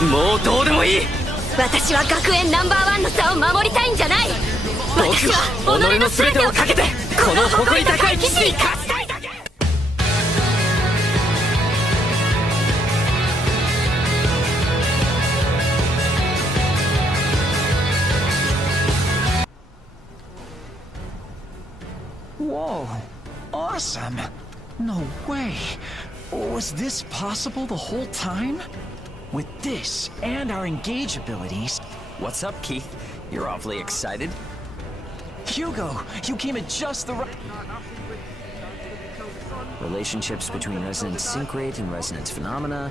もうどうでもいい。私は学園ナンバーワンの座を守りたいんじゃない。私は己の全てをかけてこの誇り高い騎士に勝ちたいだけ。Whoa, awesome. No way. Was this possible the whole time? With this and our engage abilities... What's up, Keith? You're awfully excited. Hugo, you came at just the right... Relationships between resonance sync rate and resonance phenomena,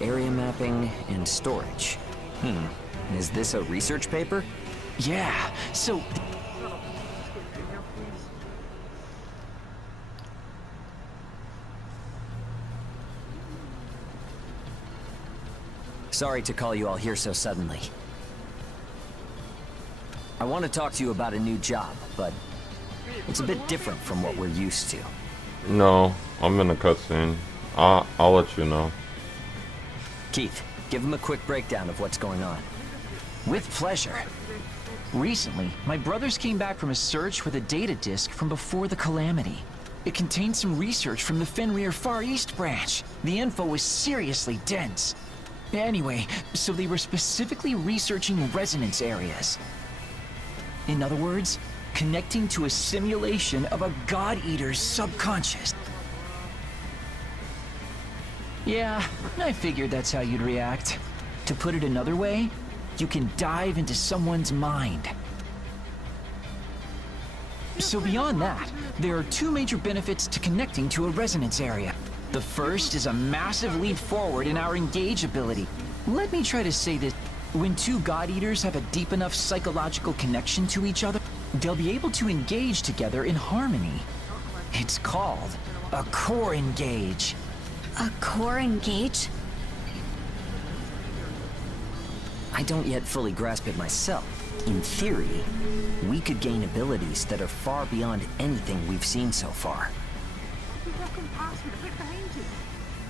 area mapping, and storage. Is this a research paper? Yeah, so... Sorry to call you all here so suddenly. I want to talk to you about a new job, but it's a bit different from what we're used to. No, I'm in a cutscene. I'll let you know. Keith, give him a quick breakdown of what's going on. With pleasure. Recently, my brothers came back from a search with a data disk from before the Calamity. It contained some research from the Fenrir Far East branch. The info was seriously dense. Anyway, so they were specifically researching resonance areas. In other words, connecting to a simulation of a God Eater's subconscious. Yeah, I figured that's how you'd react. To put it another way, you can dive into someone's mind. So beyond that, there are two major benefits to connecting to a resonance area. The first is a massive leap forward in our engage ability. Let me try to say this. When two God Eaters have a deep enough psychological connection to each other, they'll be able to engage together in harmony. It's called a core engage. A core engage? I don't yet fully grasp it myself. In theory, we could gain abilities that are far beyond anything we've seen so far.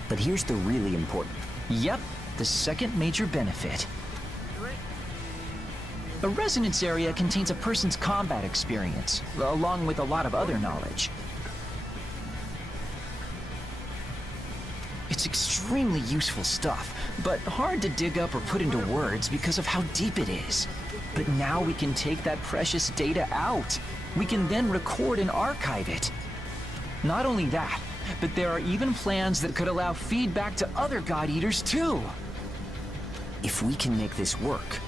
But here's the really important. Yep, the second major benefit. A resonance area contains a person's combat experience, along with a lot of other knowledge. It's extremely useful stuff, but hard to dig up or put into words because of how deep it is. But now we can take that precious data out. We can then record and archive it. Not only that, but there are even plans that could allow feedback to other God Eaters too. If we can make this work,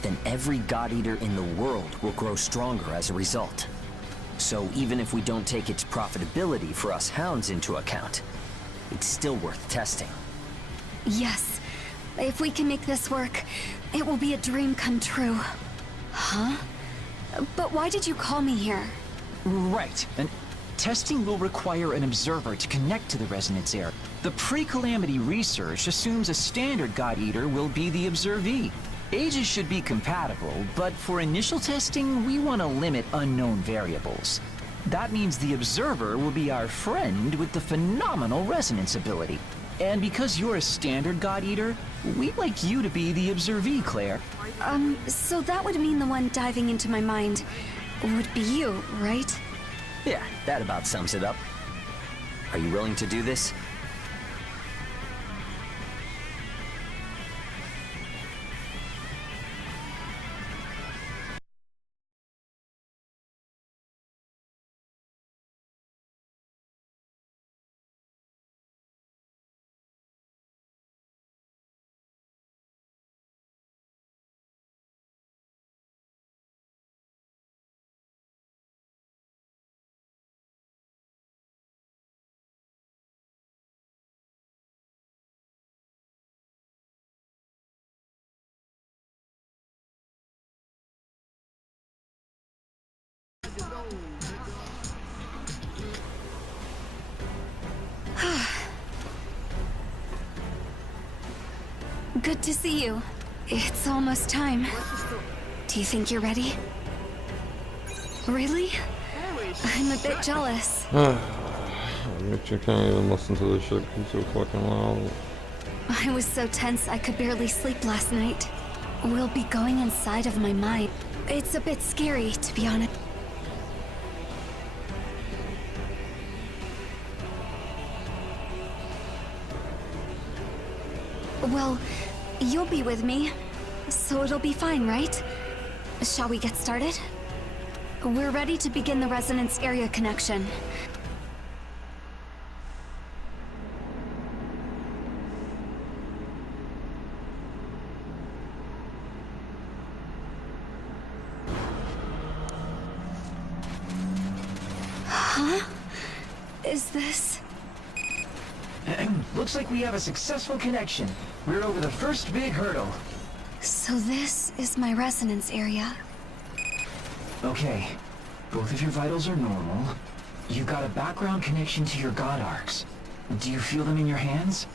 then every God Eater in the world will grow stronger as a result. So even if we don't take its profitability for us hounds into account, it's still worth testing. Yes. If we can make this work, it will be a dream come true. Huh? But why did you call me here? Right. And testing will require an observer to connect to the resonance area. The pre-calamity research assumes a standard God Eater will be the observee. Ages should be compatible, but for initial testing, we want to limit unknown variables. That means the observer will be our friend with the phenomenal resonance ability. And because you're a standard God Eater, we'd like you to be the observee, Claire. So that would mean the one diving into my mind would be you, right? Yeah, that about sums it up. Are you willing to do this? Good to see you. It's almost time. Do you think you're ready? Really? I'm a bit jealous. You can't even listen to this shit because it's so fucking loud. I was so tense I could barely sleep last night. We'll be going inside of my mind. It's a bit scary, to be honest. Well, you'll be with me, so it'll be fine, right? Shall we get started? We're ready to begin the resonance area connection. Huh? Is this... Looks like we have a successful connection. We're over the first big hurdle. So this is my resonance area. Okay, both of your vitals are normal. You got a background connection to your god arcs. Do you feel them in your hands?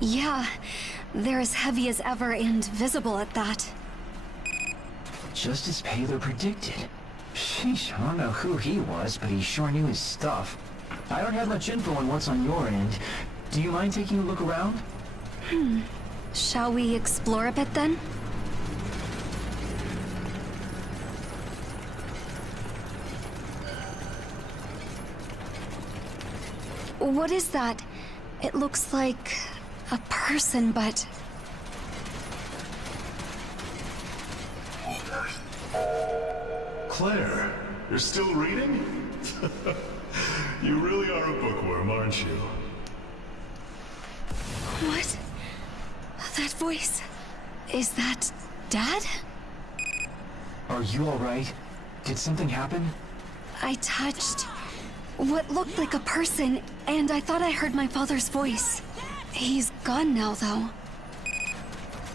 Yeah, they're as heavy as ever and visible at that. Just as Paler predicted. Sheesh, I don't know who he was, but he sure knew his stuff. I don't have much info on what's on your end. Do you mind taking a look around? Shall we explore a bit then? What is that? It looks like a person, but... Claire, you're still reading? You really are a bookworm, aren't you? What? That voice... Is that... Dad? Are you alright? Did something happen? I touched... what looked like a person, and I thought I heard my father's voice. He's gone now, though.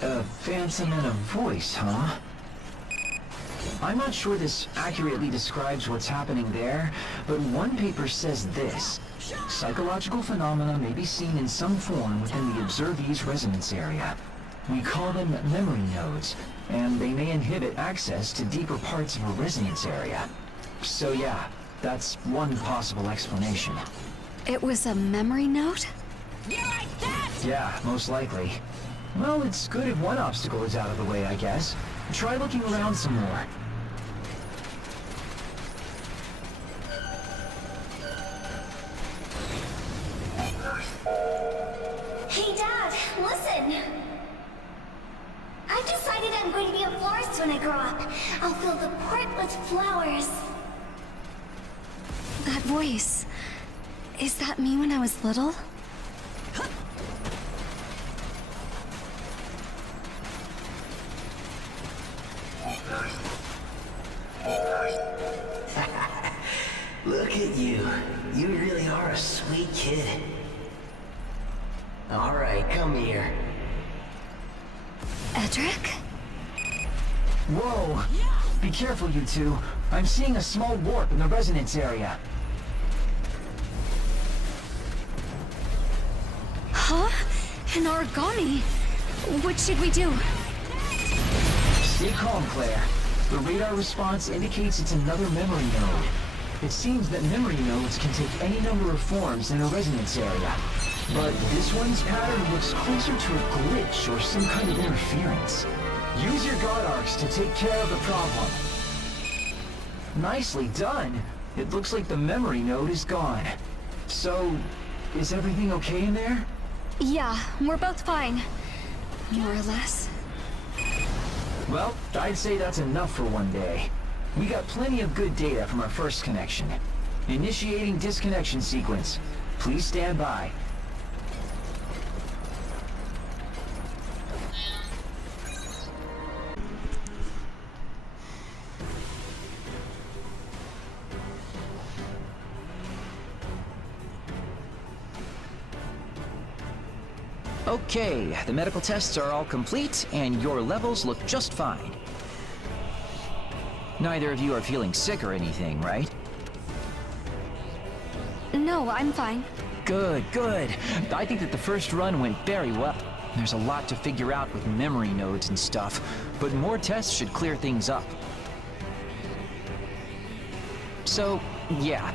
A phantom and a voice, huh? I'm not sure this accurately describes what's happening there, but one paper says this. Psychological phenomena may be seen in some form within the observee's resonance area. We call them memory nodes, and they may inhibit access to deeper parts of a resonance area. So yeah, that's one possible explanation. It was a memory node? Yeah, most likely. Well, it's good if one obstacle is out of the way, I guess. Try looking around some more. Hey, Dad, listen! I've decided I'm going to be a florist when I grow up. I'll fill the port with flowers. That voice... Is that me when I was little? Look at you. You really are a sweet kid. All right, come here. Edric? Whoa! Be careful, you two. I'm seeing a small warp in the resonance area. Huh? An origami? What should we do? Stay calm, Claire. The radar response indicates it's another memory node. It seems that memory nodes can take any number of forms in a resonance area. But this one's pattern looks closer to a glitch or some kind of interference. Use your god arcs to take care of the problem. Nicely done. It looks like the memory node is gone. So, is everything okay in there? Yeah, we're both fine. More or less. Well, I'd say that's enough for one day. We got plenty of good data from our first connection. Initiating disconnection sequence. Please stand by. Okay, the medical tests are all complete, and your levels look just fine. Neither of you are feeling sick or anything, right? No, I'm fine. Good, good. I think that the first run went very well. There's a lot to figure out with memory nodes and stuff, but more tests should clear things up. So, yeah,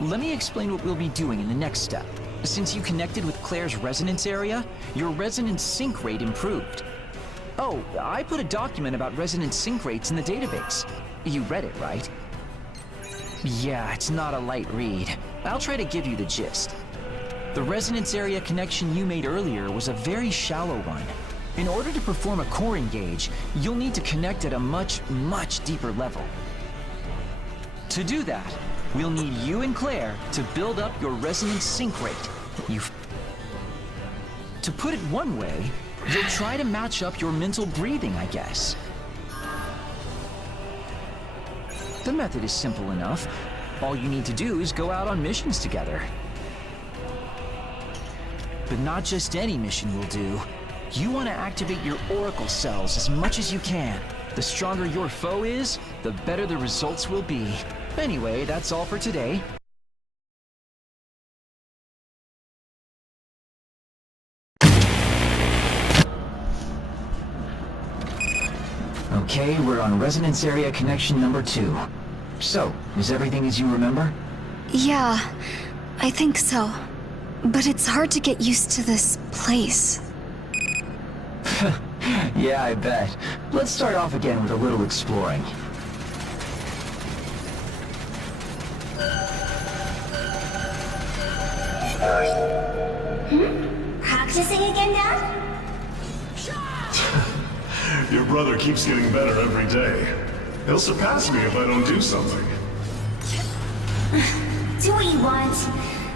let me explain what we'll be doing in the next step. Since you connected with Claire's resonance area, your resonance sync rate improved. Oh, I put a document about resonance sync rates in the database. You read it, right? Yeah, it's not a light read. I'll try to give you the gist. The resonance area connection you made earlier was a very shallow one. In order to perform a core engage, you'll need to connect at a much, much deeper level. To do that, we'll need you and Claire to build up your resonance sync rate. To put it one way, you'll try to match up your mental breathing, I guess. The method is simple enough. All you need to do is go out on missions together. But not just any mission will do. You want to activate your oracle cells as much as you can. The stronger your foe is, the better the results will be. Anyway, that's all for today. Okay, we're on resonance area connection number 2. So, is everything as you remember? Yeah, I think so. But it's hard to get used to this place. Yeah, I bet. Let's start off again with a little exploring. Practicing again, Dad? Your brother keeps getting better every day. He'll surpass me if I don't do something. Do what you want.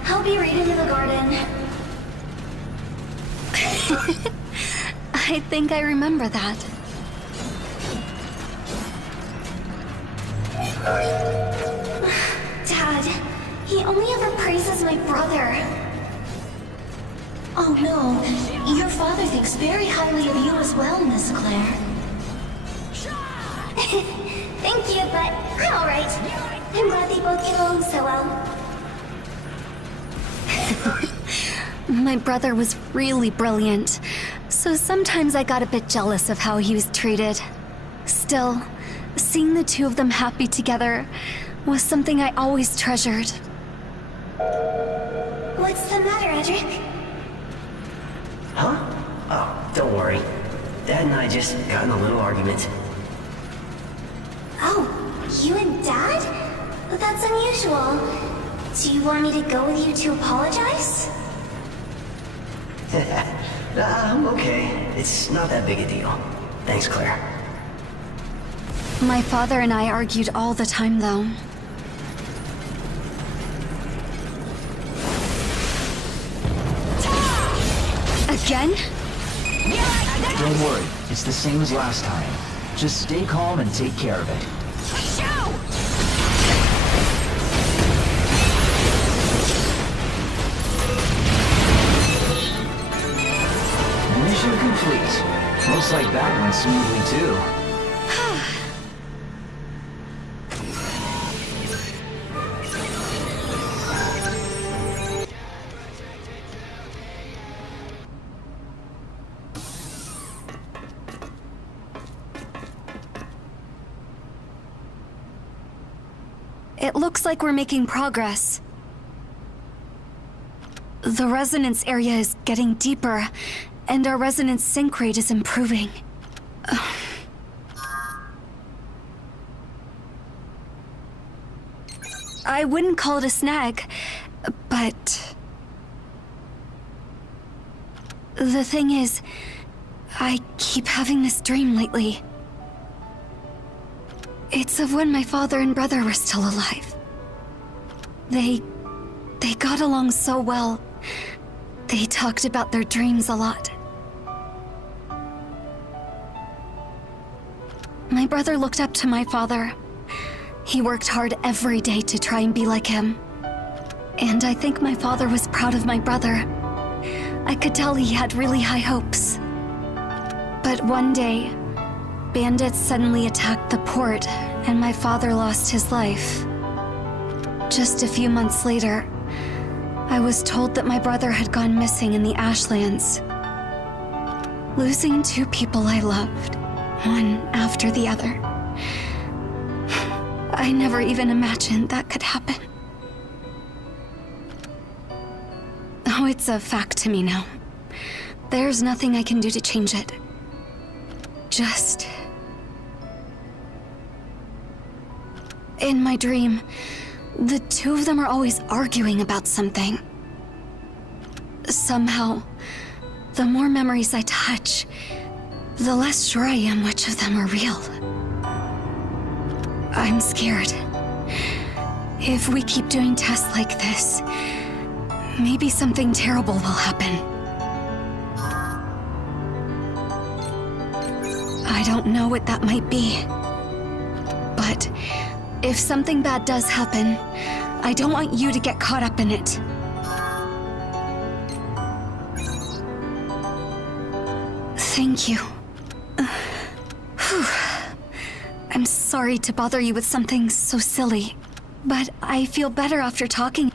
I'll be reading in the garden. I think I remember that. Dad, he only ever praises my brother. Oh no, your father thinks very highly of you as well, Miss Claire. Thank you, but I'm alright. I'm glad they both get along so well. My brother was really brilliant, so sometimes I got a bit jealous of how he was treated. Still, seeing the two of them happy together was something I always treasured. What's the matter, Edric? Huh? Oh, don't worry. Dad and I just got in a little argument. Oh, you and Dad? That's unusual. Do you want me to go with you to apologize? I'm okay. It's not that big a deal. Thanks, Claire. My father and I argued all the time, though. Again? Don't worry, it's the same as last time. Just stay calm and take care of it. Mission complete. Looks like that went smoothly too. It looks like we're making progress. The resonance area is getting deeper, and our resonance sync rate is improving. I wouldn't call it a snag, but... The thing is, I keep having this dream lately. It's of when my father and brother were still alive. They got along so well. They talked about their dreams a lot. My brother looked up to my father. He worked hard every day to try and be like him. And I think my father was proud of my brother. I could tell he had really high hopes. But one day, bandits suddenly attacked the port, and my father lost his life. Just a few months later, I was told that my brother had gone missing in the Ashlands. Losing two people I loved, one after the other. I never even imagined that could happen. Oh, it's a fact to me now. There's nothing I can do to change it. Just... In my dream, the two of them are always arguing about something. Somehow, the more memories I touch, the less sure I am which of them are real. I'm scared. If we keep doing tests like this, maybe something terrible will happen. I don't know what that might be. But if something bad does happen, I don't want you to get caught up in it. Thank you. Whew. I'm sorry to bother you with something so silly, but I feel better after talking.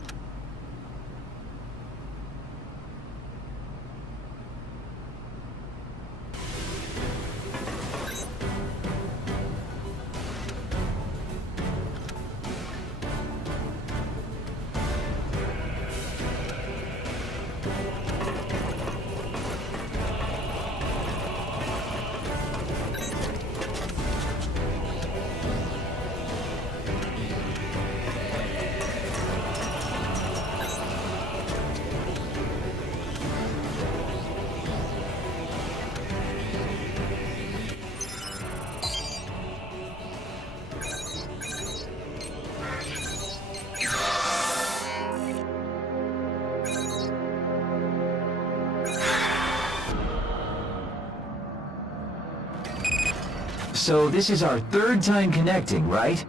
So this is our third time connecting, right?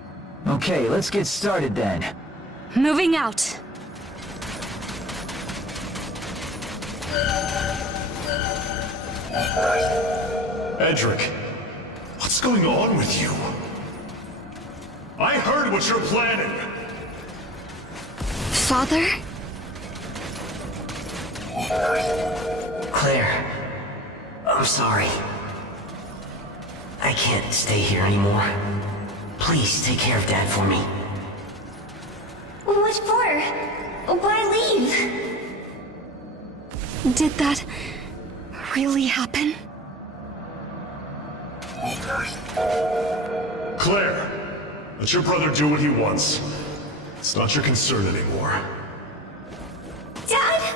Okay, let's get started then. Moving out. Edric, what's going on with you? I heard what you're planning. Father? Claire, I'm sorry. I can't stay here anymore. Please take care of Dad for me. What for? Why leave? Did that really happen? Claire, let your brother do what he wants. It's not your concern anymore. Dad?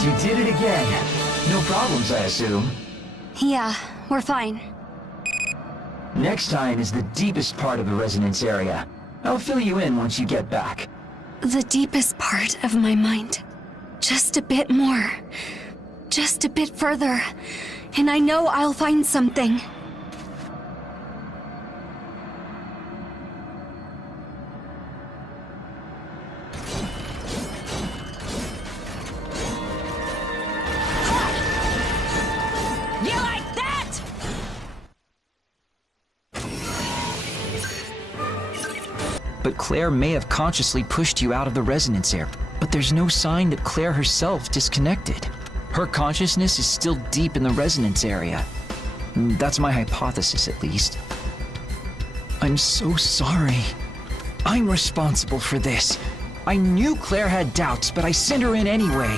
You did it again. No problems, I assume. Yeah, we're fine. Next time is the deepest part of the resonance area. I'll fill you in once you get back. The deepest part of my mind. Just a bit more. Just a bit further. And I know I'll find something. You like that? But Claire may have consciously pushed you out of the resonance area. But there's no sign that Claire herself disconnected. Her consciousness is still deep in the resonance area. That's my hypothesis, at least. I'm so sorry. I'm responsible for this. I knew Claire had doubts, but I sent her in anyway.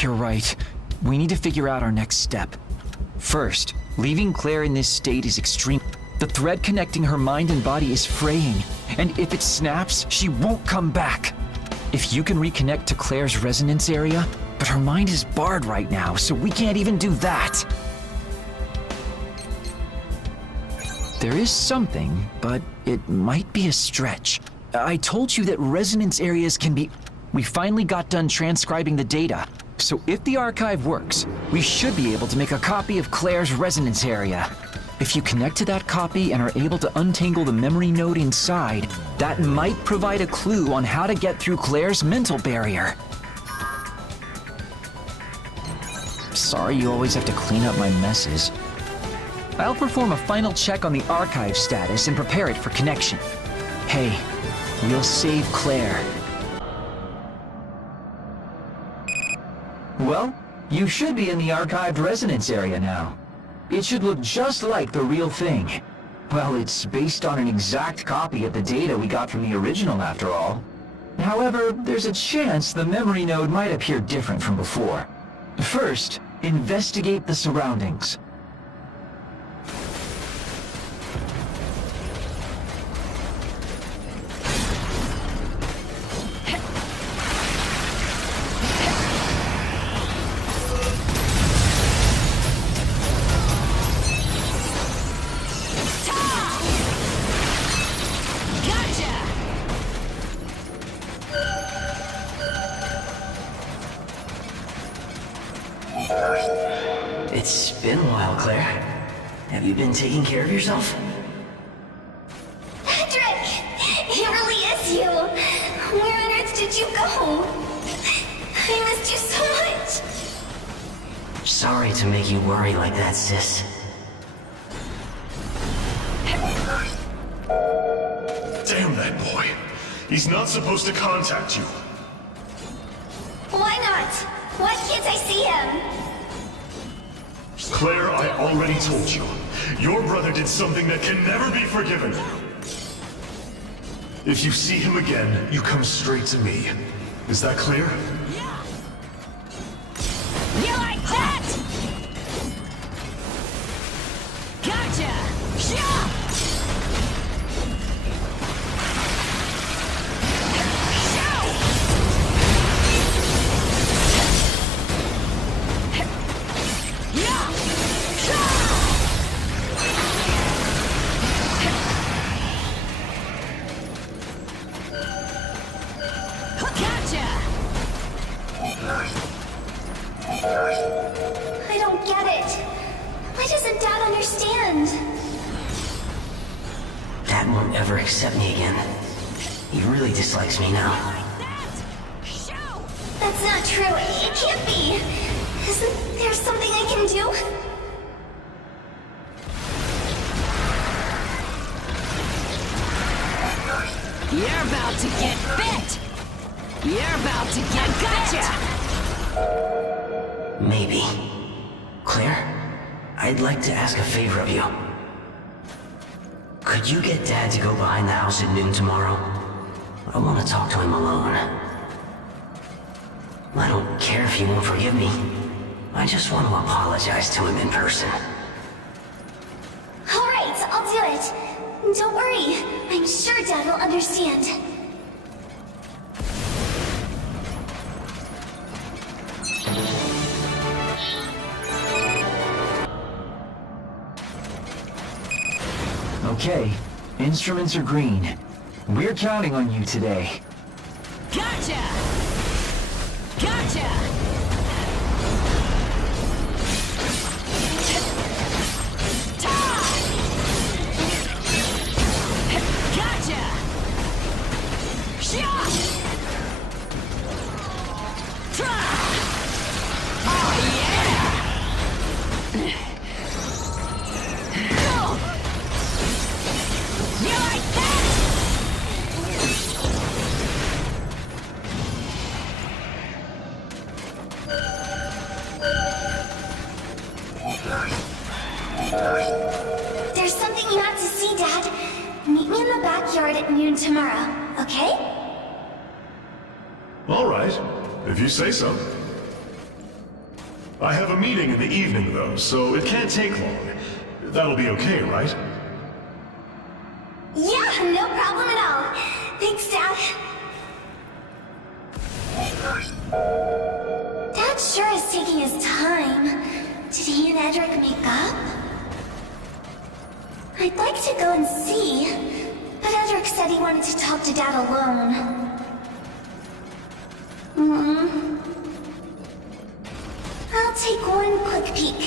You're right. We need to figure out our next step. First, leaving Claire in this state is extreme. The thread connecting her mind and body is fraying, and if it snaps, she won't come back. If you can reconnect to Claire's resonance area, but her mind is barred right now, so we can't even do that. There is something, but it might be a stretch. I told you that resonance areas can be... We finally got done transcribing the data. So if the archive works, we should be able to make a copy of Claire's resonance area. If you connect to that copy and are able to untangle the memory node inside, that might provide a clue on how to get through Claire's mental barrier. Sorry you always have to clean up my messes. I'll perform a final check on the archive status and prepare it for connection. Hey, we'll save Claire. Well, you should be in the archived resonance area now. It should look just like the real thing. Well, it's based on an exact copy of the data we got from the original, after all. However, there's a chance the memory node might appear different from before. First, investigate the surroundings. It's been a while, Claire. Have you been taking care of yourself? Edric! It really is you! Where on earth did you go? I missed you so much! Sorry to make you worry like that, sis. Damn that boy. He's not supposed to contact you. Why not? Why can't I see him? Claire, I already told you. Your brother did something that can never be forgiven. If you see him again, you come straight to me. Is that clear? You like that? Gotcha! Yeah! I don't get it. Why doesn't Dad understand? Dad won't ever accept me again. He really dislikes me now. That's not true. It can't be. Isn't there something I can do? You're about to get bit! You're about to get gotcha! Maybe. Claire, I'd like to ask a favor of you. Could you get Dad to go behind the house at noon tomorrow? I want to talk to him alone. I don't care if he won't forgive me. I just want to apologize to him in person. All right, I'll do it. Don't worry. I'm sure Dad will understand. Okay, instruments are green. We're counting on you today. Gotcha! Gotcha! Gotcha! Shot! Oh yeah! You like that? There's something you have to see, Dad. Meet me in the backyard at noon tomorrow, okay? All right, if you say so. I have a meeting in the evening, though, so it can't take long. That'll be okay, right? Yeah, no problem at all. Thanks, Dad. Dad sure is taking his time. Did he and Edric make up? I'd like to go and see, but Edric said he wanted to talk to Dad alone. I'll take one quick peek.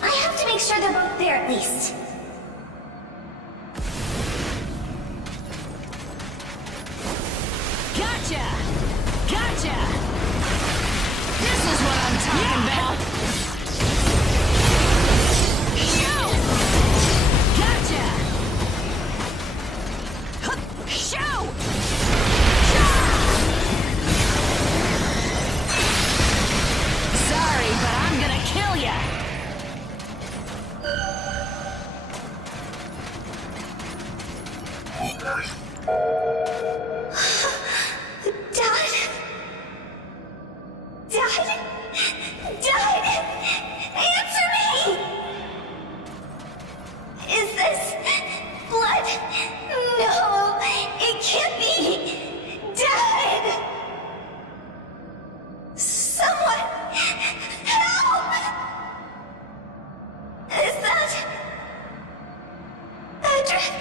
I have to make sure they're both there at least. Died! Answer me! Is this blood? No, it can't be. Died! Someone help! Is that Edric?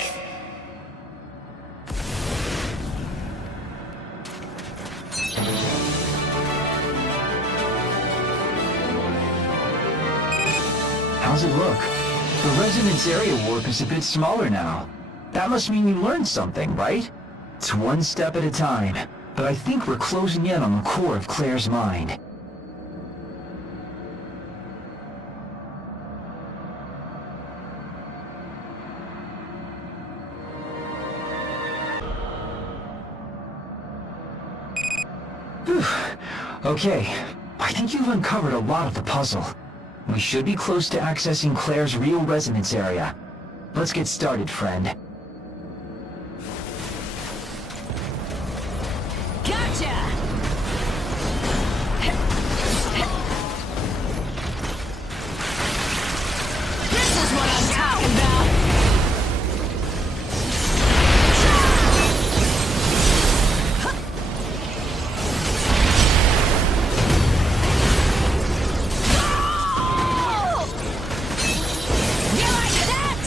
How's it look? The resonance area warp is a bit smaller now. That must mean you learned something, right? It's one step at a time, but I think we're closing in on the core of Claire's mind. Whew. Okay, I think you've uncovered a lot of the puzzle. We should be close to accessing Claire's real resonance area. Let's get started, friend. Gotcha! This is what I'm talking about! You like that?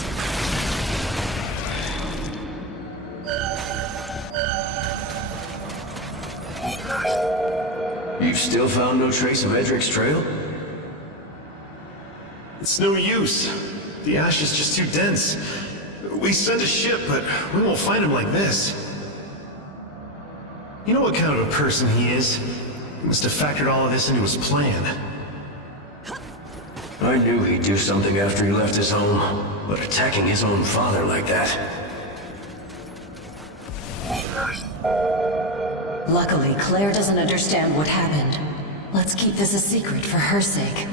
You've still found no trace of Edric's trail? It's no use. The ash is just too dense. We sent a ship, but we won't find him like this. You know what kind of a person he is? He must have factored all of this into his plan. I knew he'd do something after he left his home, but attacking his own father like that... Luckily, Claire doesn't understand what happened. Let's keep this a secret for her sake.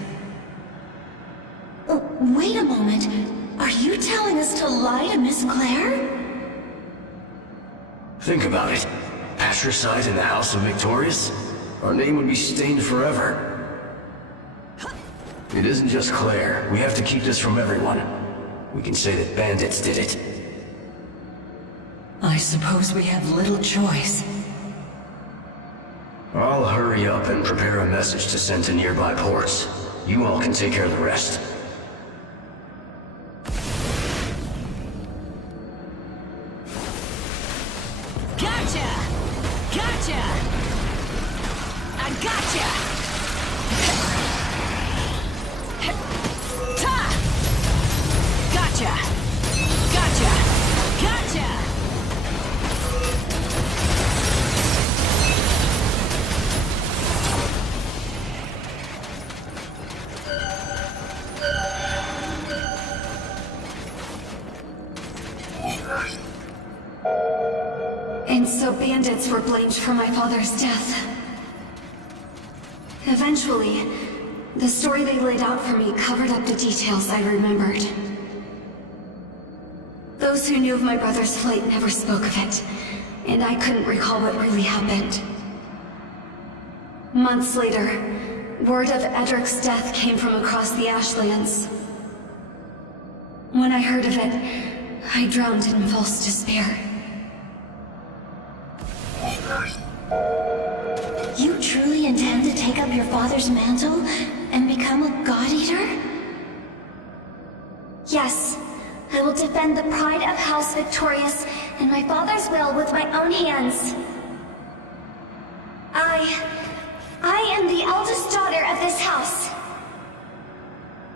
Oh, wait a moment. Are you telling us to lie to Miss Claire? Think about it. Patricide in the House of Victorious? Our name would be stained forever. It isn't just Claire. We have to keep this from everyone. We can say that bandits did it. I suppose we have little choice. I'll hurry up and prepare a message to send to nearby ports. You all can take care of the rest. Gotcha! Gotcha! I gotcha! Ta! Gotcha! Gotcha! Gotcha! And so bandits were blamed for my father's death. Eventually, the story they laid out for me covered up the details I remembered. Those who knew of my brother's flight never spoke of it, and I couldn't recall what really happened. Months later, word of Edric's death came from across the Ashlands. When I heard of it, I drowned in false despair. You truly intend to take up your father's mantle and become a God Eater? Yes. I will defend the pride of House Victorious and my father's will with my own hands. I am the eldest daughter of this house.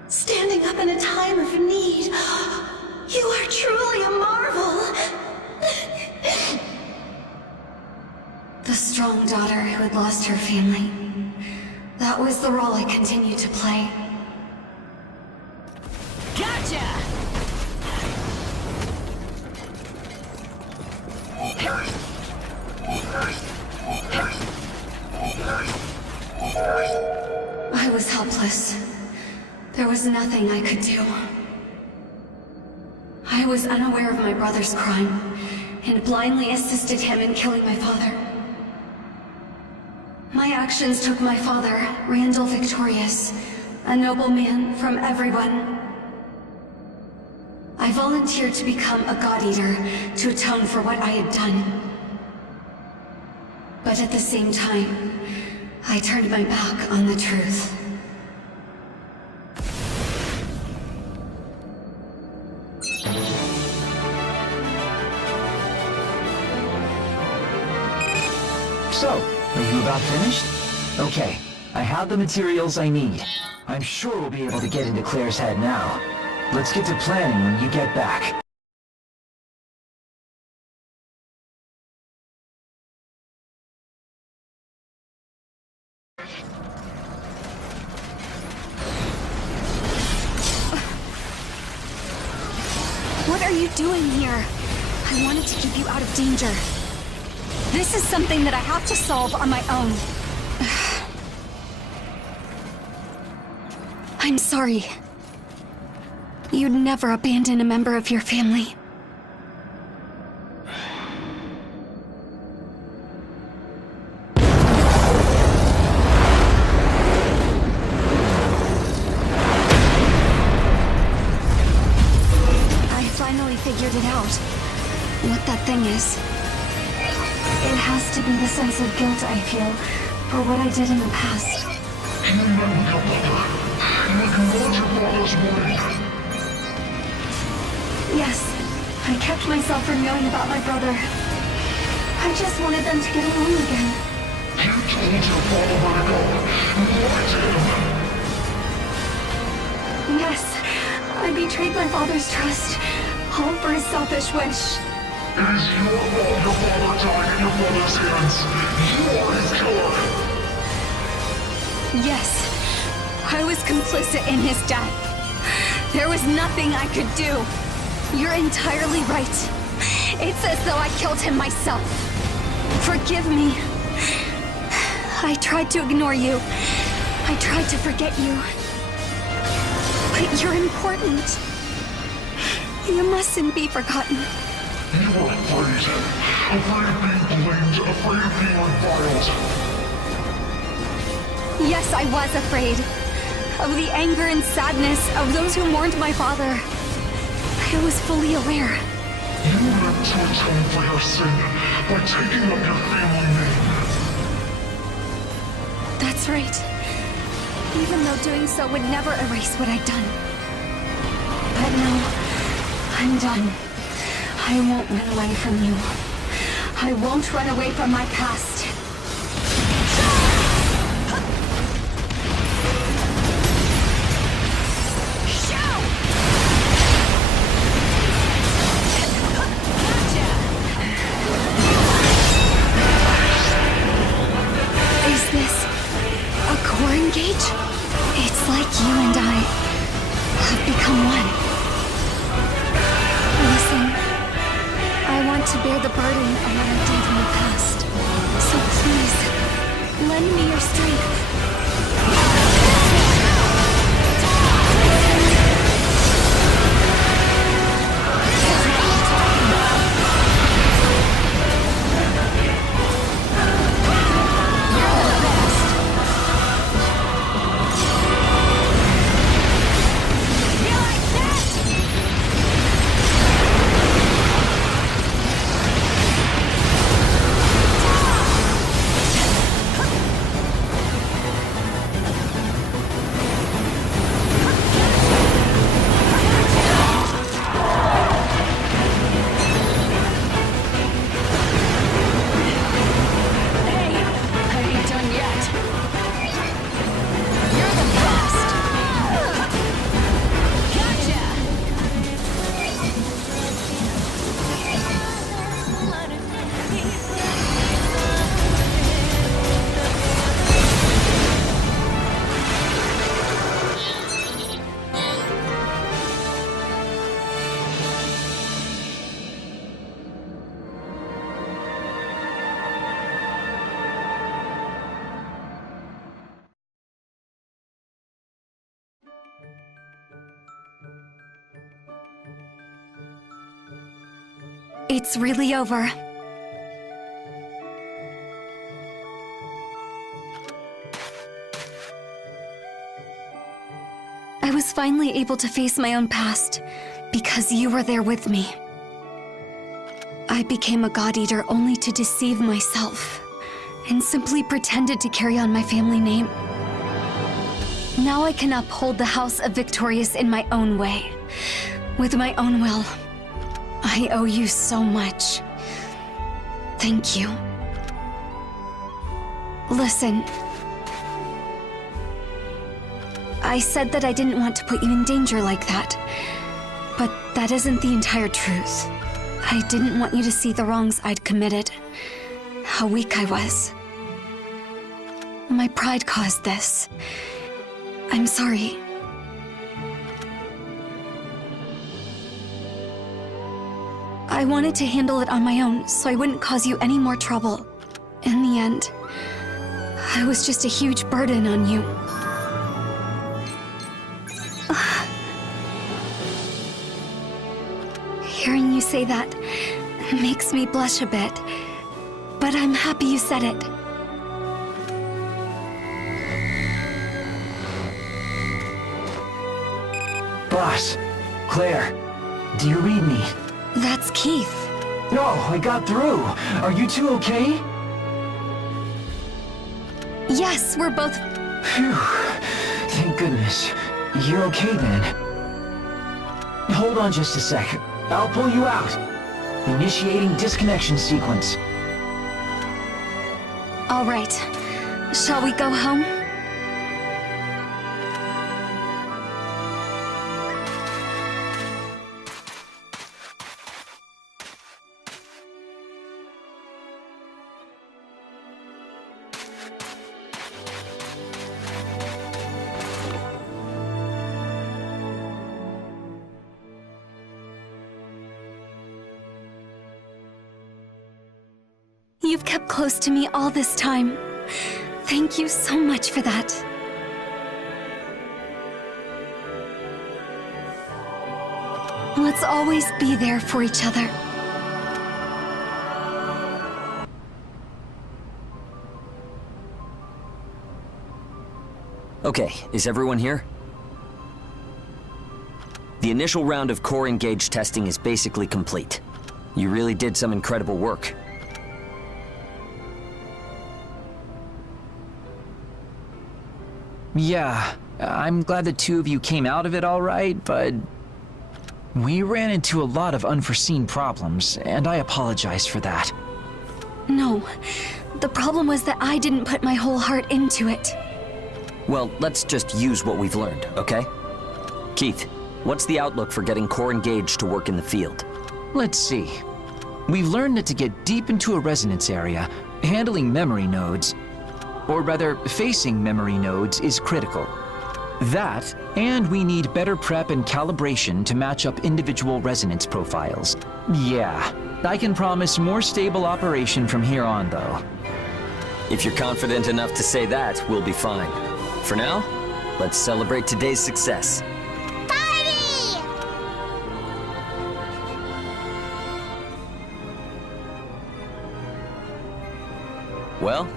Standing up in a time of need. You are truly a marvel. The strong daughter who had lost her family. That was the role I continued to play. Gotcha! I was helpless. There was nothing I could do. I was unaware of my brother's crime, and blindly assisted him in killing my father. My actions took my father, Randall Victorious, a noble man, from everyone. I volunteered to become a God Eater to atone for what I had done. But at the same time, I turned my back on the truth. So, are you about finished? Okay, I have the materials I need. I'm sure we'll be able to get into Claire's head now. Let's get to planning when you get back. What are you doing here? I wanted to keep you out of danger. This is something that I have to solve on my own. I'm sorry. You'd never abandon a member of your family. I finally figured it out. What that thing is. It has to be the sense of guilt I feel for what I did in the past. Yes, I kept myself from knowing about my brother. I just wanted them to get along again. You told your father where to go. You lied to him. Yes, I betrayed my father's trust, all for his selfish wish. It is your fault your father died in your brother's hands. You are his killer. Yes, I was complicit in his death. There was nothing I could do. You're entirely right. It's as though I killed him myself. Forgive me. I tried to ignore you. I tried to forget you. But you're important. You mustn't be forgotten. You were afraid. Afraid of being blamed. Afraid of being reviled. Yes, I was afraid. Of the anger and sadness of those who mourned my father. I was fully aware. You meant to atone for your sin by taking up your family name. That's right. Even though doing so would never erase what I'd done. But now, I'm done. I won't run away from you. I won't run away from my past. Is this a core engage? It's like you and I have become one. Listen, I want to bear the burden of what I did in the past. So please, lend me your strength. It's really over. finally able to face my own past because you were there with me. I became a God Eater only to deceive myself and simply pretended to carry on my family name. Now I can uphold the House of Victorious in my own way, with my own will. I owe you so much. Thank you. Listen. I said that I didn't want to put you in danger like that, but that isn't the entire truth. I didn't want you to see the wrongs I'd committed, how weak I was. My pride caused this. I'm sorry. I wanted to handle it on my own so I wouldn't cause you any more trouble. In the end, I was just a huge burden on you. Hearing you say that makes me blush a bit, but I'm happy you said it. Boss, Claire, do you read me? That's Keith. No, I got through. Are you two okay? Yes, we're both... Phew. Thank goodness. You're okay then. Hold on just a sec. I'll pull you out. Initiating disconnection sequence. All right. Shall we go home? You've kept close to me all this time. Thank you so much for that. Let's always be there for each other. Okay, is everyone here? The initial round of core engage testing is basically complete. You really did some incredible work. Yeah, I'm glad the two of you came out of it all right, but we ran into a lot of unforeseen problems, and I apologize for that. No, the problem was that I didn't put my whole heart into it. Well, let's just use what we've learned, okay? Keith, what's the outlook for getting core engage to work in the field? Let's see. We've learned that to get deep into a resonance area, handling memory nodes, or rather, facing memory nodes is critical. That, and we need better prep and calibration to match up individual resonance profiles. Yeah, I can promise more stable operation from here on, though. If you're confident enough to say that, we'll be fine. For now, let's celebrate today's success. Party! Well,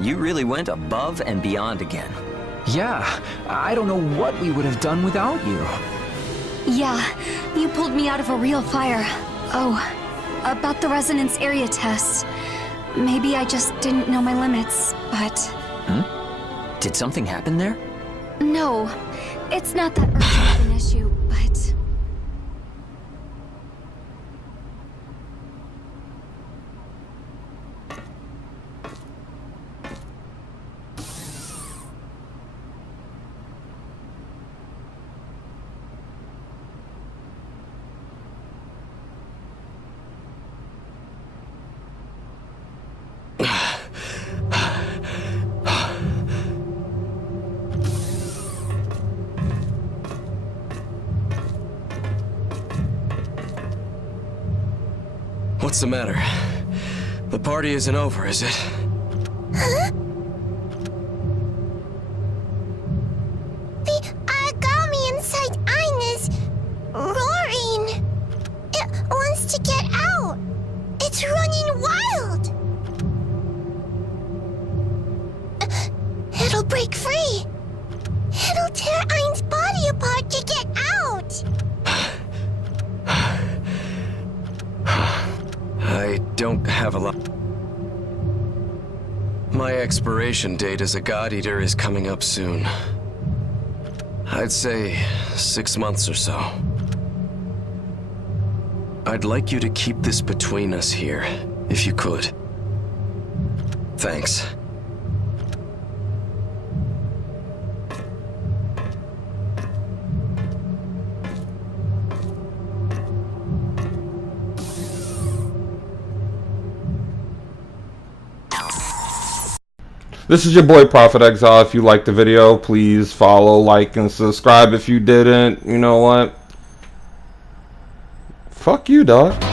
you really went above and beyond again. Yeah, I don't know what we would have done without you. Yeah, you pulled me out of a real fire. Oh, about the resonance area test. Maybe I just didn't know my limits, but... Did something happen there? No, it's not that urgent of an issue, but... What's the matter? The party isn't over, is it? Huh? The origami inside Ein is roaring. It wants to get out. It's running wild. It'll break free. It'll tear Ein's body you part to get out? I don't have a lot. My expiration date as a God Eater is coming up soon. I'd say 6 months or so. I'd like you to keep this between us here, if you could. Thanks. This is your boy Prophet Exile. If you liked the video, please follow, like, and subscribe. If you didn't, you know what? Fuck you, dog.